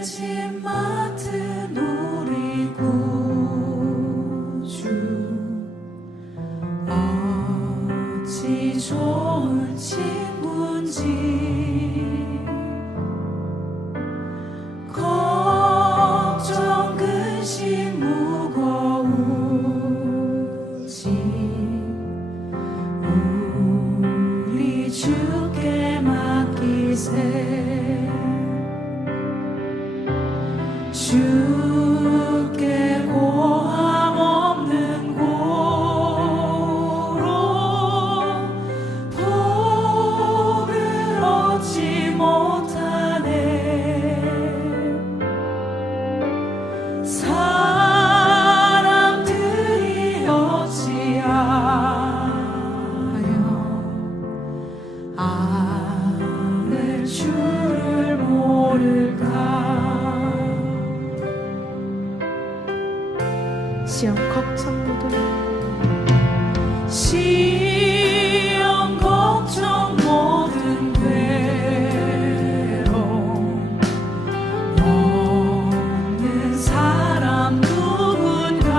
죄짐 맡은 우리 구주 어찌 좋은 친구인지 걱정 근심 무거운지 우리 주께 맡기세. 주께 고함 없는 고로 복을 얻지 못하네. 사람들이 어찌하여 아를 줄을 모를까. 시험 걱정 모든 시험 걱정 모든 괴로움 없는 사람 누군가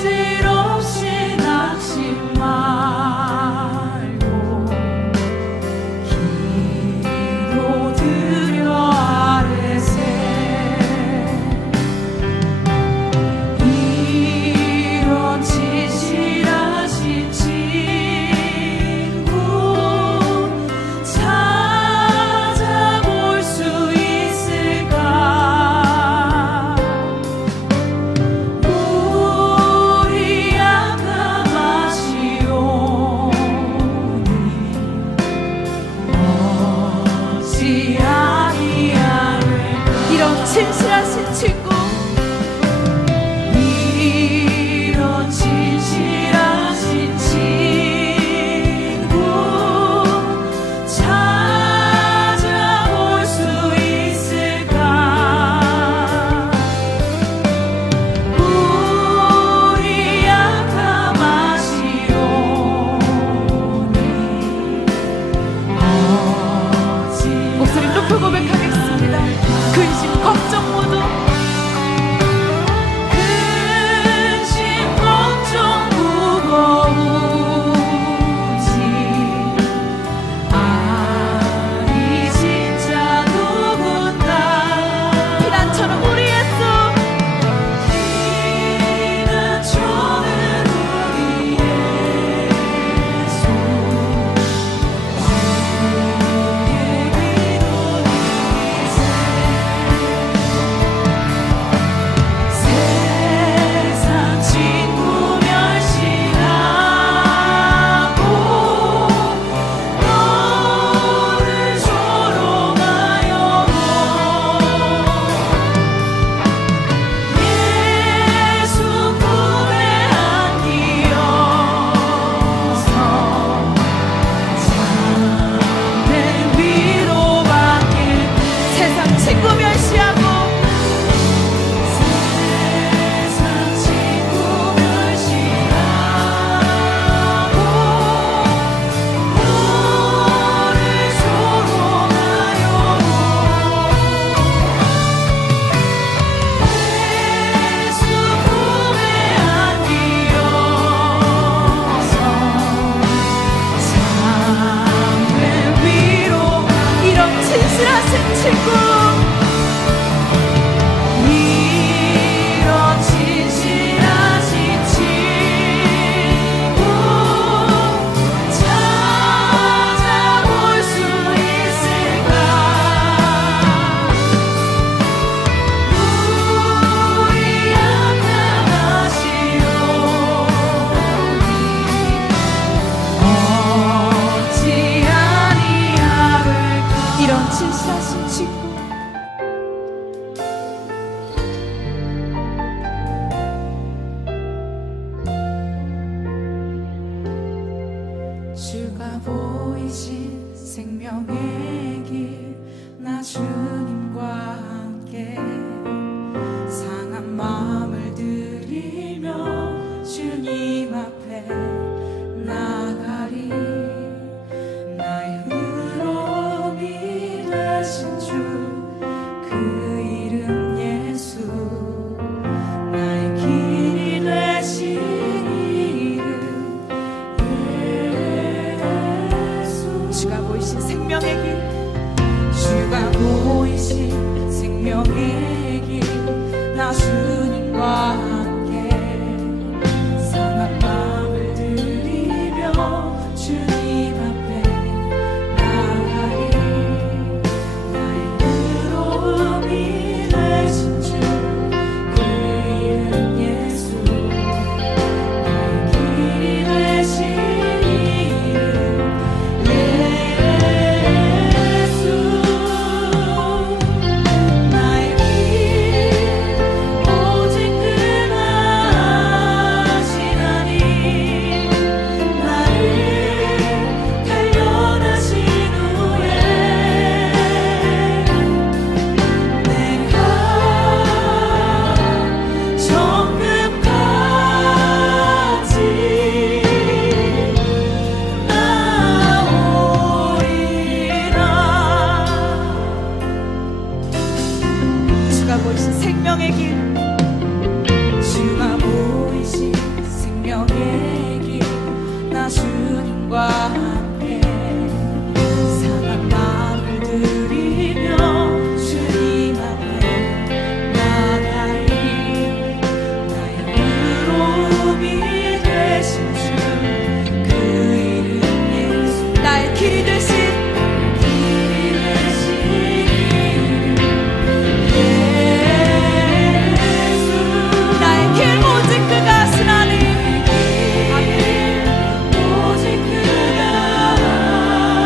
부질없이 낙심 말고 기도 드려 아뢰세. 보이신 생명의 길 나 주님과 함께 상한 마음을 들이며 주님 앞에 나가리 나의 의로움이 되신 주 그 이름 예수 나의 길이 되신 이름 예수 주가 보이신 생명의 길 주가 보이신 생명의 길 나 주님과 함께 상한 마음을 들이며 주님 앞에 나가리 나의 의로움이 되신 주 그 이름 예수 나의 길이 되신 이름 예수 나의 길 오직 그하시나니 나를 단련하신 후에 내가 정금같이 나오리라 주가 보이신 생명의 길 주가 보이신 생명의 길 나 주님과 함께 상한 마음을 들이며 주님 앞에 나가리 나의 의로움이 되신 주 그 이름 예수 나의 길이 되신 나의 길 오직 그가 하시나니 오직 그가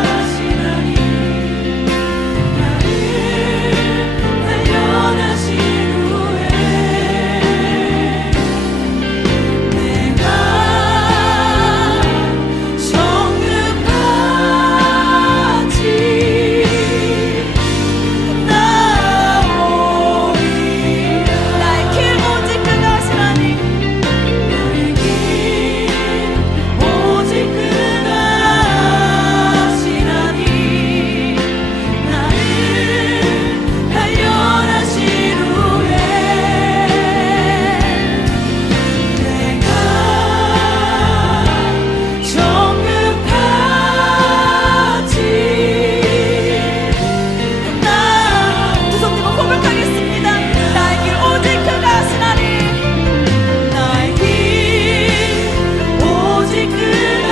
하시나니 나를 단련하신 후에 내가 정금같이 나오리라 나의 길 오직 그가 하시나니 나의 길 오직 그가 하시나니 나를 단련하신 후에 내가 정금같이 두 손 들고 고백하겠습니다. 나의 길 오직 그가 하시나니 나의 길 오직 그가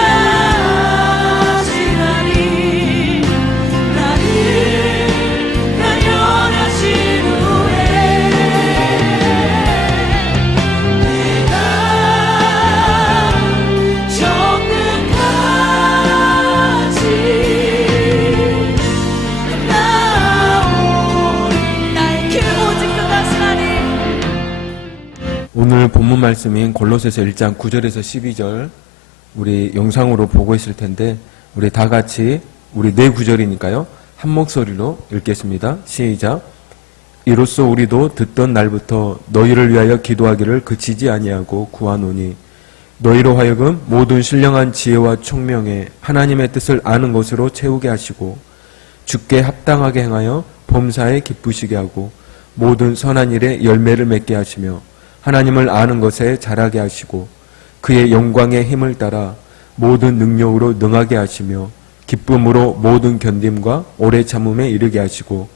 하시나니 나를 단련하신 후에 내가 정금같이 나오리 나의 길 오직 그가 하시나니 오늘 본문 말씀인 골로새서 1장 9절에서 12절 우리 영상으로 보고 있을 텐데 우리 다 같이 우리 네 구절이니까요 한 목소리로 읽겠습니다. 시작. 이로써 우리도 듣던 날부터 너희를 위하여 기도하기를 그치지 아니하고 구하노니 너희로 하여금 모든 신령한 지혜와 총명에 하나님의 뜻을 아는 것으로 채우게 하시고 주께 합당하게 행하여 범사에 기쁘시게 하고 모든 선한 일에 열매를 맺게 하시며 하나님을 아는 것에 자라게 하시고 그의 영광의 힘을 따라 모든 능력으로 능하게 하시며 기쁨으로 모든 견딤과 오래 참음에 이르게 하시고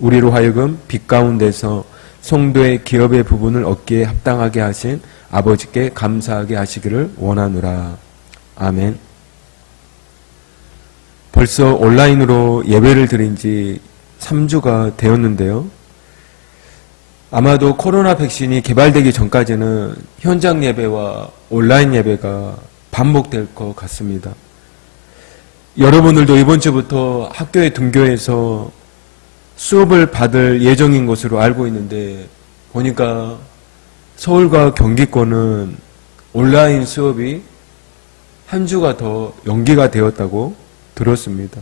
우리로 하여금 빛 가운데서 성도의 기업의 부분을 얻기에 합당하게 하신 아버지께 감사하게 하시기를 원하노라. 아멘. 벌써 온라인으로 예배를 드린 지 3주가 되었는데요. 아마도 코로나 백신이 개발되기 전까지는 현장 예배와 온라인 예배가 반복될 것 같습니다. 여러분들도 이번 주부터 학교에 등교해서 수업을 받을 예정인 것으로 알고 있는데 보니까 서울과 경기권은 온라인 수업이 한 주가 더 연기가 되었다고 들었습니다.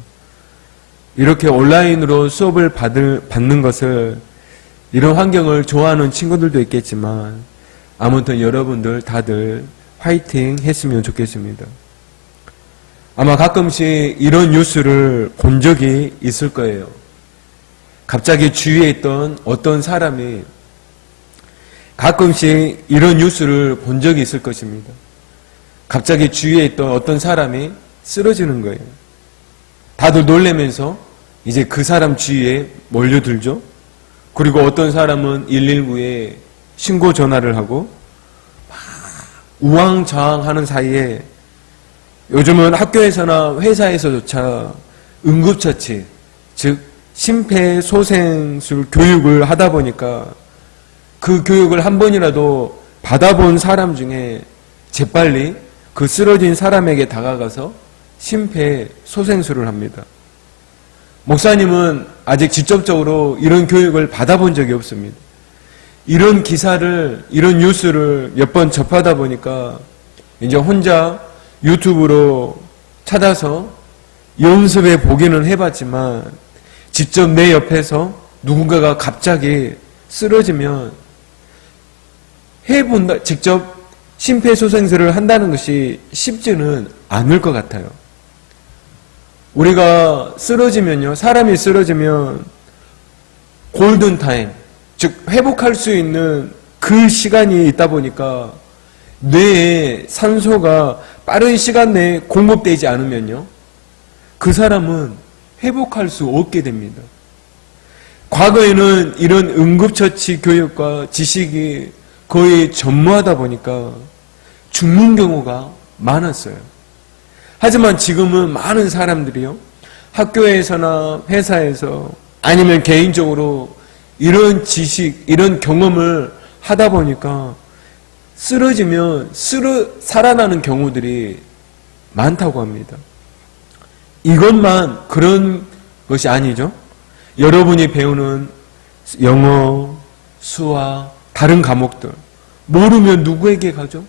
이렇게 온라인으로 수업을 받는 것을, 이런 환경을 좋아하는 친구들도 있겠지만 아무튼 여러분들 다들 화이팅 했으면 좋겠습니다. 아마 가끔씩 이런 뉴스를 본 적이 있을 거예요. 갑자기 주위에 있던 어떤 사람이 가끔씩 이런 뉴스를 본 적이 있을 것입니다. 갑자기 주위에 있던 어떤 사람이 쓰러지는 거예요. 다들 놀라면서 이제 그 사람 주위에 몰려들죠. 그리고 어떤 사람은 119에 신고 전화를 하고 막 우왕좌왕하는 사이에 요즘은 학교에서나 회사에서조차 응급처치, 즉 심폐소생술 교육을 하다 보니까 그 교육을 한 번이라도 받아본 사람 중에 재빨리 그 쓰러진 사람에게 다가가서 심폐소생술을 합니다. 목사님은 아직 직접적으로 이런 교육을 받아본 적이 없습니다. 이런 기사를, 이런 뉴스를 몇 번 접하다 보니까 이제 혼자 유튜브로 찾아서 연습해 보기는 해봤지만 직접 내 옆에서 누군가가 갑자기 쓰러지면 해본다, 직접 심폐소생술을 한다는 것이 쉽지는 않을 것 같아요. 우리가 쓰러지면요, 사람이 쓰러지면 골든타임, 즉 회복할 수 있는 그 시간이 있다 보니까 뇌에 산소가 빠른 시간 내에 공급되지 않으면요, 그 사람은 회복할 수 없게 됩니다. 과거에는 이런 응급처치 교육과 지식이 거의 전무하다 보니까 죽는 경우가 많았어요. 하지만 지금은 많은 사람들이요, 학교에서나 회사에서 아니면 개인적으로 이런 지식, 이런 경험을 하다 보니까 쓰러지면 살아나는 경우들이 많다고 합니다. 이것만 그런 것이 아니죠. 여러분이 배우는 영어, 수학, 다른 과목들 모르면 누구에게 가죠?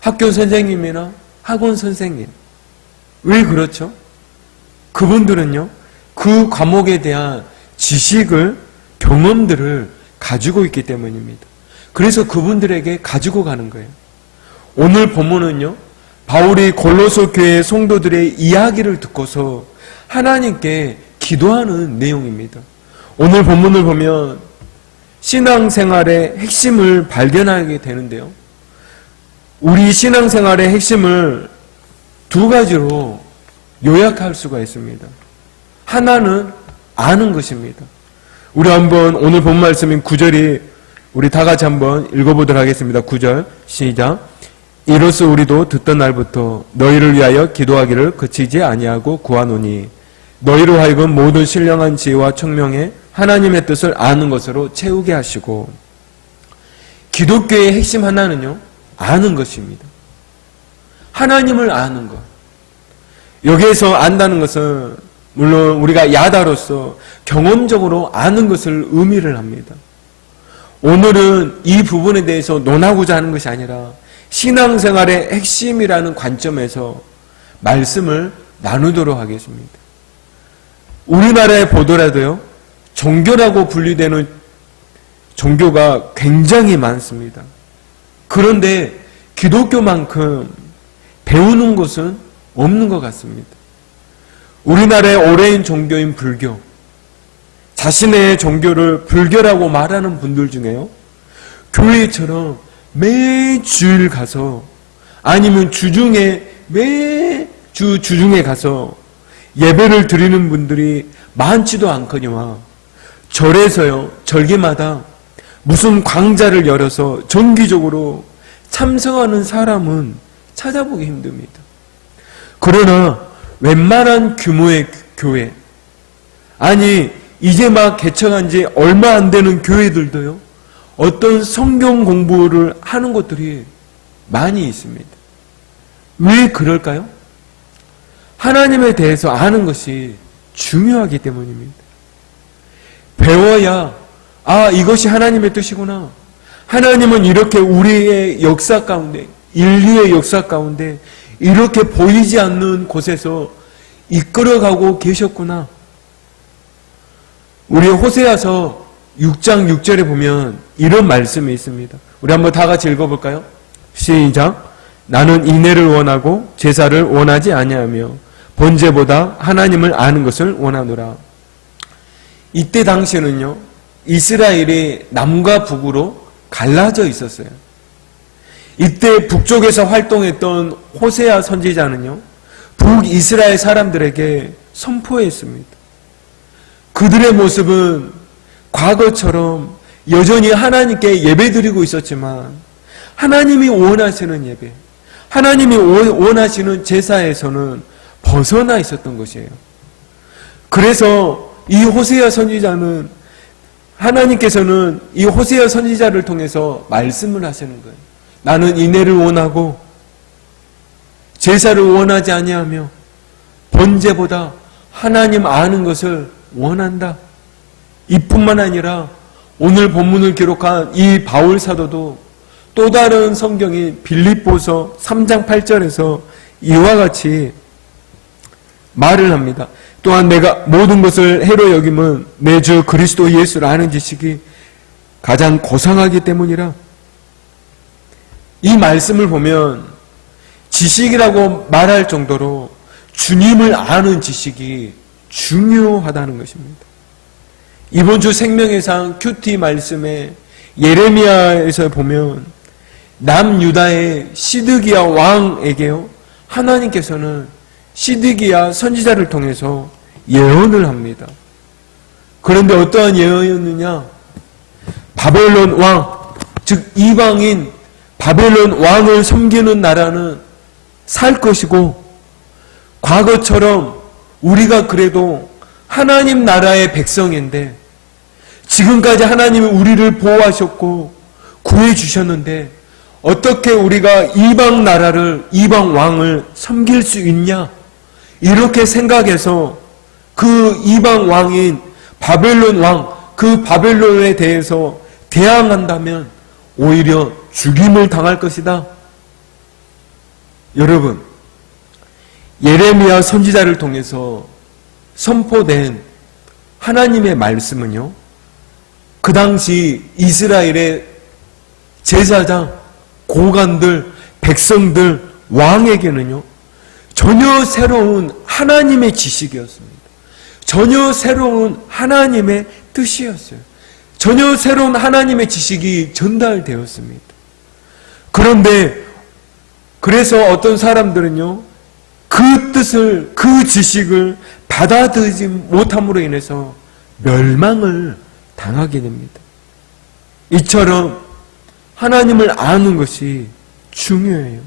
학교 선생님이나 학원 선생님. 왜 그렇죠? 그분들은요, 그 과목에 대한 지식을, 경험들을 가지고 있기 때문입니다. 그래서 그분들에게 가지고 가는 거예요. 오늘 본문은요, 바울이 골로새 교회 성도들의 이야기를 듣고서 하나님께 기도하는 내용입니다. 오늘 본문을 보면 신앙생활의 핵심을 발견하게 되는데요, 우리 신앙생활의 핵심을 두 가지로 요약할 수가 있습니다. 하나는 아는 것입니다. 우리 한번 오늘 본 말씀인 9절이 우리 다 같이 한번 읽어보도록 하겠습니다. 9절 시작. 이로써 우리도 듣던 날부터 너희를 위하여 기도하기를 그치지 아니하고 구하노니 너희로 하여금 모든 신령한 지혜와 청명에 하나님의 뜻을 아는 것으로 채우게 하시고. 기독교의 핵심 하나는요, 아는 것입니다. 하나님을 아는 것. 여기에서 안다는 것은 물론 우리가 야다로서 경험적으로 아는 것을 의미를 합니다. 오늘은 이 부분에 대해서 논하고자 하는 것이 아니라 신앙생활의 핵심이라는 관점에서 말씀을 나누도록 하겠습니다. 우리나라에 보더라도요, 종교라고 분류되는 종교가 굉장히 많습니다. 그런데 기독교만큼 배우는 것은 없는 것 같습니다. 우리나라의 오랜 종교인 불교, 자신의 종교를 불교라고 말하는 분들 중에요, 교회처럼 매주일 가서 아니면 매주 주중에 가서 예배를 드리는 분들이 많지도 않거니와 절에서요, 절기마다 무슨 광자를 열어서 정기적으로 참석하는 사람은 찾아보기 힘듭니다. 그러나 웬만한 규모의 교회, 아니 이제 막 개척한 지 얼마 안 되는 교회들도요, 어떤 성경 공부를 하는 것들이 많이 있습니다. 왜 그럴까요? 하나님에 대해서 아는 것이 중요하기 때문입니다. 배워야, 아, 이것이 하나님의 뜻이구나. 하나님은 이렇게 우리의 역사 가운데, 인류의 역사 가운데 이렇게 보이지 않는 곳에서 이끌어가고 계셨구나. 우리 호세아서 6장 6절에 보면 이런 말씀이 있습니다. 우리 한번 다 같이 읽어볼까요? 시작. 나는 인애를 원하고 제사를 원하지 아니하며 번제보다 하나님을 아는 것을 원하노라. 이때 당시에는요, 이스라엘이 남과 북으로 갈라져 있었어요. 이때 북쪽에서 활동했던 호세아 선지자는요, 북이스라엘 사람들에게 선포했습니다. 그들의 모습은 과거처럼 여전히 하나님께 예배드리고 있었지만 하나님이 원하시는 예배, 하나님이 원하시는 제사에서는 벗어나 있었던 것이에요. 그래서 이 호세아 선지자는, 하나님께서는 이 호세아 선지자를 통해서 말씀을 하시는 거예요. 나는 인애를 원하고 제사를 원하지 아니하며 번제보다 하나님 아는 것을 원한다. 이뿐만 아니라 오늘 본문을 기록한 이 바울 사도도 또 다른 성경인 빌립보서 3장 8절에서 이와 같이 말을 합니다. 또한 내가 모든 것을 해로 여김은 내 주 그리스도 예수를 아는 지식이 가장 고상하기 때문이라. 이 말씀을 보면 지식이라고 말할 정도로 주님을 아는 지식이 중요하다는 것입니다. 이번 주 생명의상 큐티 말씀에 예레미야에서 보면 남유다의 시드기야 왕에게요, 하나님께서는 시드기야 선지자를 통해서 예언을 합니다. 그런데 어떠한 예언이었느냐? 바벨론 왕, 즉 이방인 바벨론 왕을 섬기는 나라는 살 것이고, 과거처럼 우리가 그래도 하나님 나라의 백성인데 지금까지 하나님이 우리를 보호하셨고 구해주셨는데 어떻게 우리가 이방 나라를, 이방 왕을 섬길 수 있냐? 이렇게 생각해서 그 이방 왕인 바벨론 왕, 그 바벨론에 대해서 대항한다면 오히려 죽임을 당할 것이다. 여러분, 예레미야 선지자를 통해서 선포된 하나님의 말씀은요, 그 당시 이스라엘의 제사장, 고관들, 백성들, 왕에게는요, 전혀 새로운 하나님의 지식이었습니다. 전혀 새로운 하나님의 뜻이었어요. 전혀 새로운 하나님의 지식이 전달되었습니다. 그런데 그래서 어떤 사람들은요, 그 뜻을, 그 지식을 받아들이지 못함으로 인해서 멸망을 당하게 됩니다. 이처럼 하나님을 아는 것이 중요해요.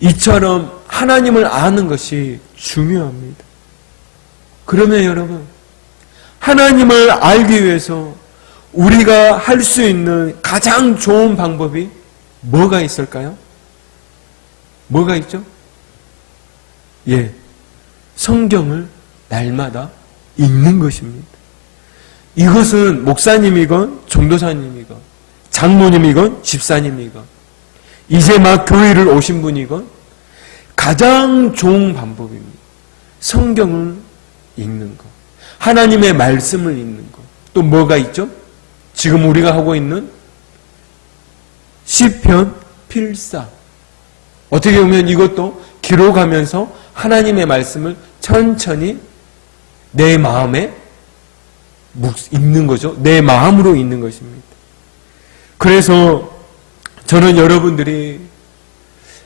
이처럼 하나님을 아는 것이 중요합니다. 그러면 여러분, 하나님을 알기 위해서 우리가 할 수 있는 가장 좋은 방법이 뭐가 있을까요? 뭐가 있죠? 예, 성경을 날마다 읽는 것입니다. 이것은 목사님이건 전도사님이건 장모님이건 집사님이건 이제 막 교회를 오신 분이건 가장 좋은 방법입니다. 성경을 읽는 것, 하나님의 말씀을 읽는 것. 또 뭐가 있죠? 지금 우리가 하고 있는 시편 필사. 어떻게 보면 이것도 기록하면서 하나님의 말씀을 천천히 내 마음에 읽는 거죠. 내 마음으로 읽는 것입니다. 그래서 저는 여러분들이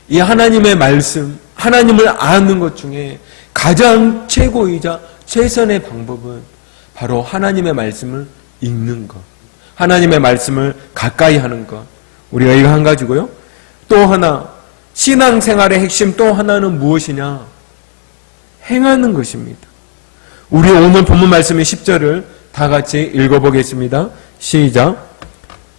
이 하나님의 말씀, 하나님을 아는 것 중에 가장 최고이자 최선의 방법은 바로 하나님의 말씀을 읽는 것, 하나님의 말씀을 가까이 하는 것. 우리가 이거 한 가지고요. 또 하나, 신앙생활의 핵심 또 하나는 무엇이냐? 행하는 것입니다. 우리 오늘 본문 말씀의 10절을 다 같이 읽어보겠습니다. 시작.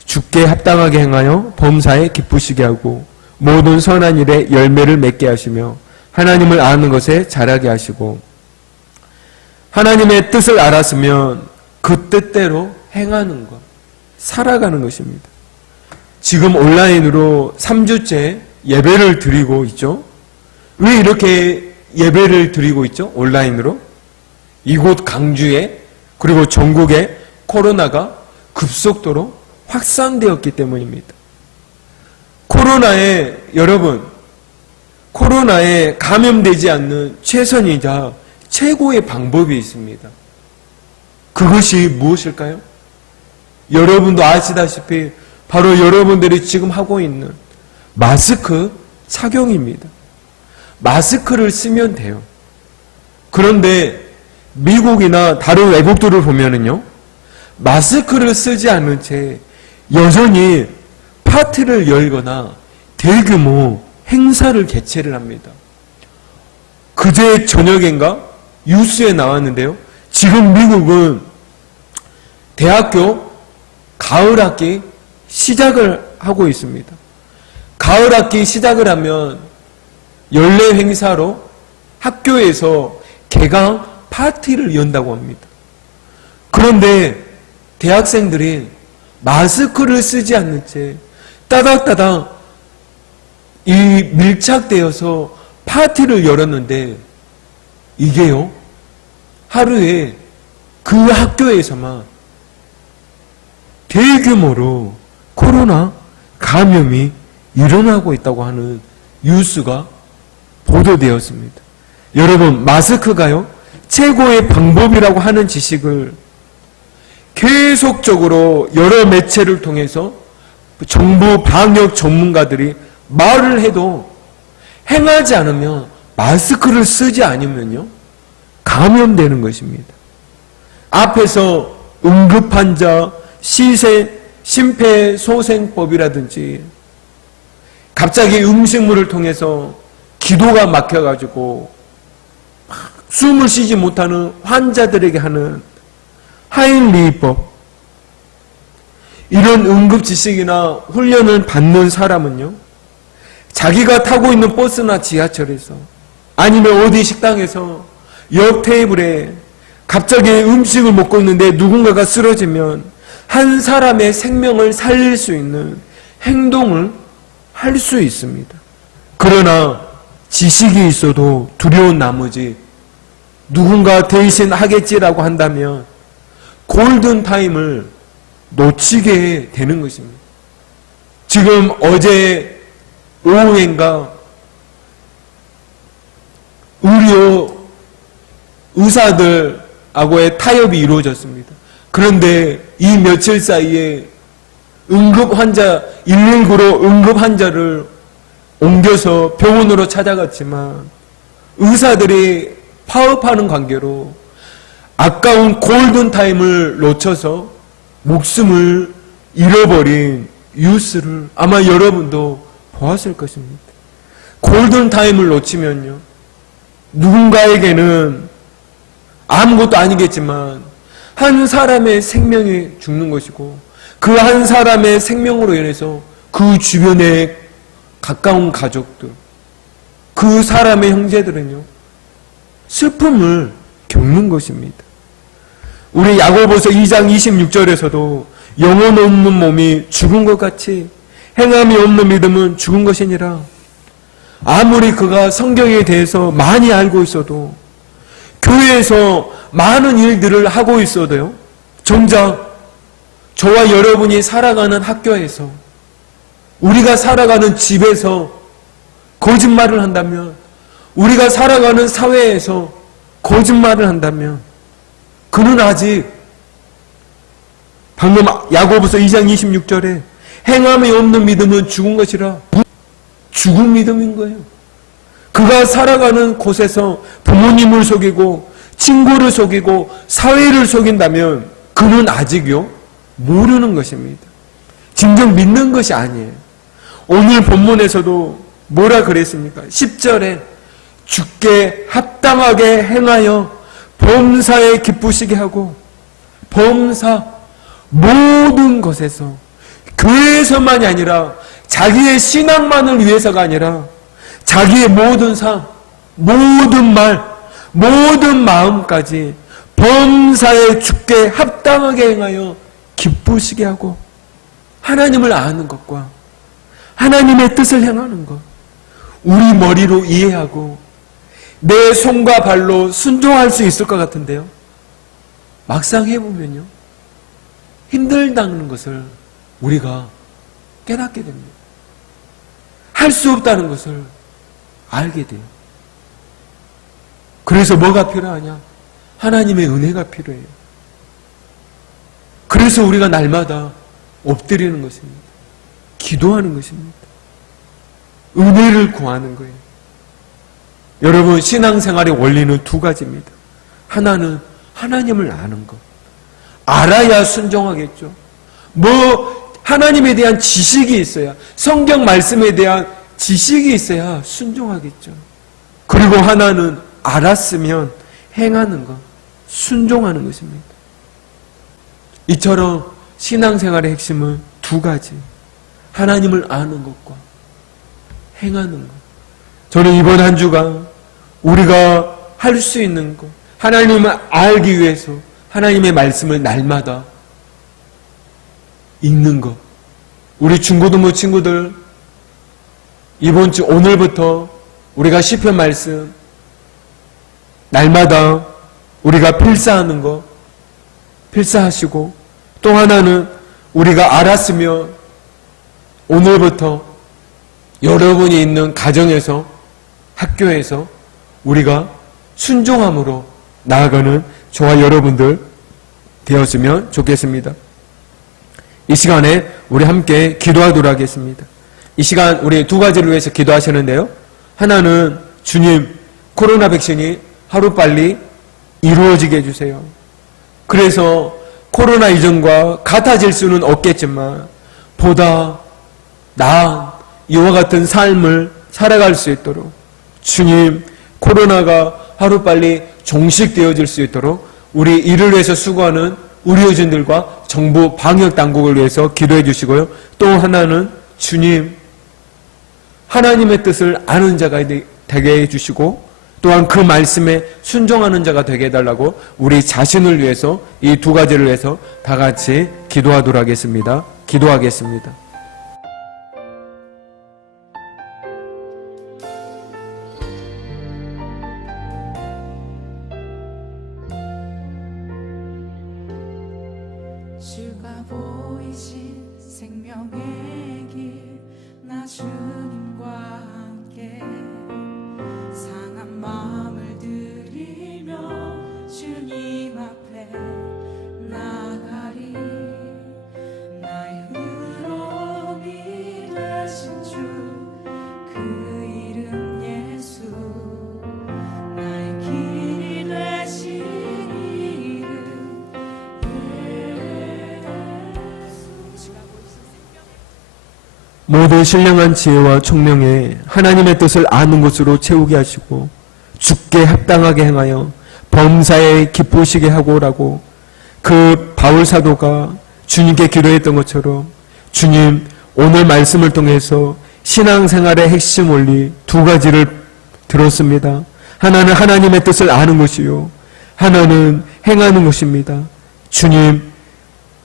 주께 합당하게 행하여 범사에 기쁘시게 하고 모든 선한 일에 열매를 맺게 하시며 하나님을 아는 것에 자라게 하시고, 하나님의 뜻을 알았으면 그 뜻대로 행하는 것, 살아가는 것입니다. 지금 온라인으로 3주째 예배를 드리고 있죠. 왜 이렇게 예배를 드리고 있죠. 온라인으로. 이곳 강주에 그리고 전국에 코로나가 급속도로 확산되었기 때문입니다. 여러분, 코로나에 감염되지 않는 최선이자 최고의 방법이 있습니다. 그것이 무엇일까요? 여러분도 아시다시피 바로 여러분들이 지금 하고 있는 마스크 착용입니다. 마스크를 쓰면 돼요. 그런데 미국이나 다른 외국들을 보면은요, 마스크를 쓰지 않은 채 여전히 파티를 열거나 대규모 행사를 개최를 합니다. 그제 저녁인가 뉴스에 나왔는데요. 지금 미국은 대학교 가을학기 시작을 하고 있습니다. 가을학기 시작을 하면 연례 행사로 학교에서 개강 파티를 연다고 합니다. 그런데 대학생들이 마스크를 쓰지 않는 채 따닥따닥 이 밀착되어서 파티를 열었는데 이게요, 하루에 그 학교에서만 대규모로 코로나 감염이 일어나고 있다고 하는 뉴스가 보도되었습니다. 여러분, 마스크가요, 최고의 방법이라고 하는 지식을 계속적으로 여러 매체를 통해서 정부 방역 전문가들이 말을 해도 행하지 않으면, 마스크를 쓰지 않으면요, 감염되는 것입니다. 앞에서 응급환자 심폐소생법이라든지 갑자기 음식물을 통해서 기도가 막혀가지고 숨을 쉬지 못하는 환자들에게 하는 하인리법, 이런 응급 지식이나 훈련을 받는 사람은요, 자기가 타고 있는 버스나 지하철에서 아니면 어디 식당에서 옆 테이블에 갑자기 음식을 먹고 있는데 누군가가 쓰러지면 한 사람의 생명을 살릴 수 있는 행동을 할 수 있습니다. 그러나 지식이 있어도 두려운 나머지 누군가 대신 하겠지라고 한다면 골든타임을 놓치게 되는 것입니다. 지금 어제 오후인가 의사들하고의 타협이 이루어졌습니다. 그런데 이 며칠 사이에 119로 응급 환자를 옮겨서 병원으로 찾아갔지만 의사들이 파업하는 관계로 아까운 골든타임을 놓쳐서 목숨을 잃어버린 뉴스를 아마 여러분도 보았을 것입니다. 골든타임을 놓치면요, 누군가에게는 아무것도 아니겠지만 한 사람의 생명이 죽는 것이고, 그 한 사람의 생명으로 인해서 그 주변의 가까운 가족들, 그 사람의 형제들은요, 슬픔을 겪는 것입니다. 우리 야고보서 2장 26절에서도 영혼 없는 몸이 죽은 것 같이 행함이 없는 믿음은 죽은 것이니라. 아무리 그가 성경에 대해서 많이 알고 있어도, 교회에서 많은 일들을 하고 있어도요, 정작 저와 여러분이 살아가는 학교에서, 우리가 살아가는 집에서 거짓말을 한다면, 우리가 살아가는 사회에서 거짓말을 한다면, 그는 아직 방금 야고보서 2장 26절에 행함이 없는 믿음은 죽은 것이라, 죽은 믿음인 거예요. 그가 살아가는 곳에서 부모님을 속이고 친구를 속이고 사회를 속인다면 그는 아직요, 모르는 것입니다. 진정 믿는 것이 아니에요. 오늘 본문에서도 뭐라 그랬습니까? 10절에 주께 합당하게 행하여 범사에 기쁘시게 하고, 범사, 모든 것에서, 교회에서만이 아니라 자기의 신앙만을 위해서가 아니라 자기의 모든 삶, 모든 말, 모든 마음까지 범사에 주께 합당하게 행하여 기쁘시게 하고, 하나님을 아는 것과 하나님의 뜻을 행하는 것, 우리 머리로 이해하고 내 손과 발로 순종할 수 있을 것 같은데요. 막상 해보면요. 힘들다는 것을 우리가 깨닫게 됩니다. 할 수 없다는 것을 알게 돼요. 그래서 뭐가 필요하냐? 하나님의 은혜가 필요해요. 그래서 우리가 날마다 엎드리는 것입니다. 기도하는 것입니다. 은혜를 구하는 거예요. 여러분, 신앙생활의 원리는 두 가지입니다. 하나는 하나님을 아는 것. 알아야 순종하겠죠. 하나님에 대한 지식이 있어야, 성경 말씀에 대한 지식이 있어야 순종하겠죠. 그리고 하나는 알았으면 행하는 것, 순종하는 것입니다. 이처럼 신앙생활의 핵심은 두 가지. 하나님을 아는 것과 행하는 것. 저는 이번 한 주간 우리가 할 수 있는 것, 하나님을 알기 위해서 하나님의 말씀을 날마다 읽는 것. 우리 중고등부 친구들, 이번 주 오늘부터 우리가 시편 말씀 날마다 우리가 필사하는 것, 필사하시고, 또 하나는 우리가 알았으면 오늘부터 여러분이 있는 가정에서, 학교에서 우리가 순종함으로 나아가는 저와 여러분들 되었으면 좋겠습니다. 이 시간에 우리 함께 기도하도록 하겠습니다. 이 시간 우리 두 가지를 위해서 기도하시는데요. 하나는 주님, 코로나 백신이 하루빨리 이루어지게 해주세요. 그래서 코로나 이전과 같아질 수는 없겠지만 보다 나은 이와 같은 삶을 살아갈 수 있도록 주님, 코로나가 하루빨리 종식되어질 수 있도록 우리 이를 위해서 수고하는 의료진들과 정부 방역당국을 위해서 기도해 주시고요. 또 하나는 주님, 하나님의 뜻을 아는 자가 되게 해주시고 또한 그 말씀에 순종하는 자가 되게 해달라고 우리 자신을 위해서 이 두 가지를 위해서 다 같이 기도하도록 하겠습니다. 기도하겠습니다. 주가 보이신 생명의 길, 나 주님과 함께 상한 마음을 들이며 주님 앞에 나가리. 나의 의로움이 되신 주, 그 이름 예수. 나의 길이 되신 모든 신령한 지혜와 총명에 하나님의 뜻을 아는 것으로 채우게 하시고 주께 합당하게 행하여 범사에 기쁘시게 하고라고 그 바울 사도가 주님께 기도했던 것처럼 주님, 오늘 말씀을 통해서 신앙생활의 핵심 원리 두 가지를 들었습니다. 하나는 하나님의 뜻을 아는 것이요, 하나는 행하는 것입니다. 주님,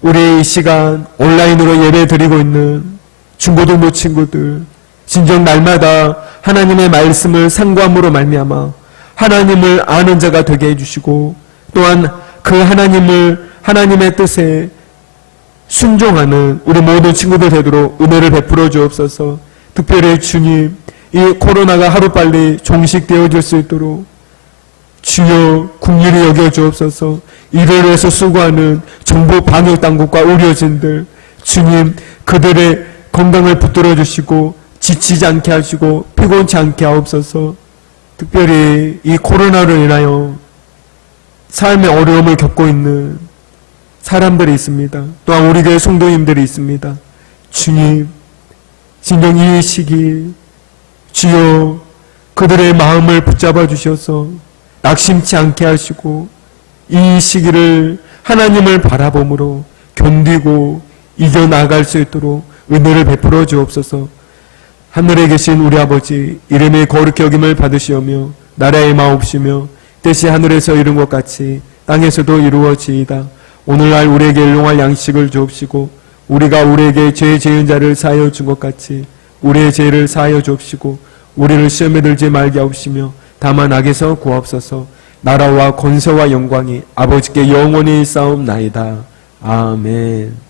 우리 이 시간 온라인으로 예배 드리고 있는 중고등부 친구들, 진정 날마다 하나님의 말씀을 상고함으로 말미암아 하나님을 아는 자가 되게 해주시고 또한 그 하나님의 뜻에 순종하는 우리 모든 친구들 되도록 은혜를 베풀어 주옵소서. 특별히 주님, 이 코로나가 하루빨리 종식되어질 수 있도록 주여 긍휼히 여겨 주옵소서. 이를 위해서 수고하는 정부 방역당국과 의료진들, 주님, 그들의 건강을 붙들어 주시고 지치지 않게 하시고 피곤치 않게 하옵소서. 특별히 이 코로나로 인하여 삶의 어려움을 겪고 있는 사람들이 있습니다. 또한 우리 교회 성도님들이 있습니다. 주님, 진정 이 시기 주여 그들의 마음을 붙잡아 주셔서 낙심치 않게 하시고 이 시기를 하나님을 바라봄으로 견디고 이겨나갈 수 있도록 은혜를 베풀어 주옵소서. 하늘에 계신 우리 아버지, 이름이 거룩히 여김을 받으시오며 나라의 마옵시며 뜻이 하늘에서 이룬 것 같이 땅에서도 이루어지이다. 오늘날 우리에게 일용할 양식을 주옵시고 우리가 우리에게 죄 지은 자를 사하여 준 것 같이 우리의 죄를 사하여 주옵시고 우리를 시험에 들지 말게 하옵시며 다만 악에서 구하옵소서. 나라와 권세와 영광이 아버지께 영원히 쌓옵나이다. 아멘.